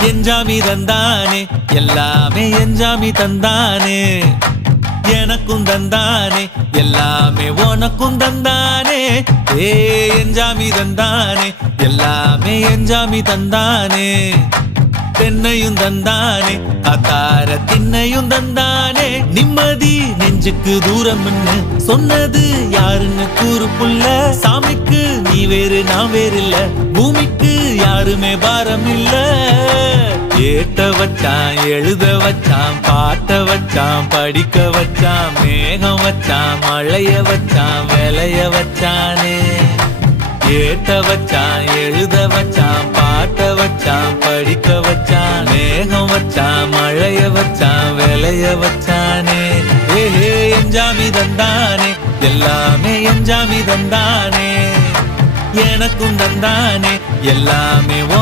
எஞ்சாமி தந்தானே எல்லாமே எஞ்சாமி தந்தானே எனக்கும் தந்தானே எல்லாமே உனக்கும் தந்தானே ஏ எஞ்சாமி தந்தானே எல்லாமே எஞ்சாமி தந்தானே தென்னையும் தந்தானே அத்தார திண்ணையும் தந்தானே நிம்மதி நெஞ்சுக்கு தூரம் சொன்னது யாருன்னு கூறு புள்ள சாமிக்கு நீ வேறு நான் வேறு இல்ல பூமிக்கு யாருமே பாரம் இல்ல ஏத்த வச்சான் எழுத வச்சான் பாட்ட வச்சான் படிக்க வச்சான் மேகம் வச்சான் மழைய வச்சான் விளைய வச்சானே ஏத்த வச்சான் எழுத வச்சான் பாட்ட வச்சான் படிக்க வச்சான் மேகம் வச்சான் மழைய வச்சான் விளைய வச்சானே ஏஹே எஞ்சாமி தந்தானே எல்லாமே எஞ்சாமி தந்தானே எனக்கும் தந்தானே எல்லாமே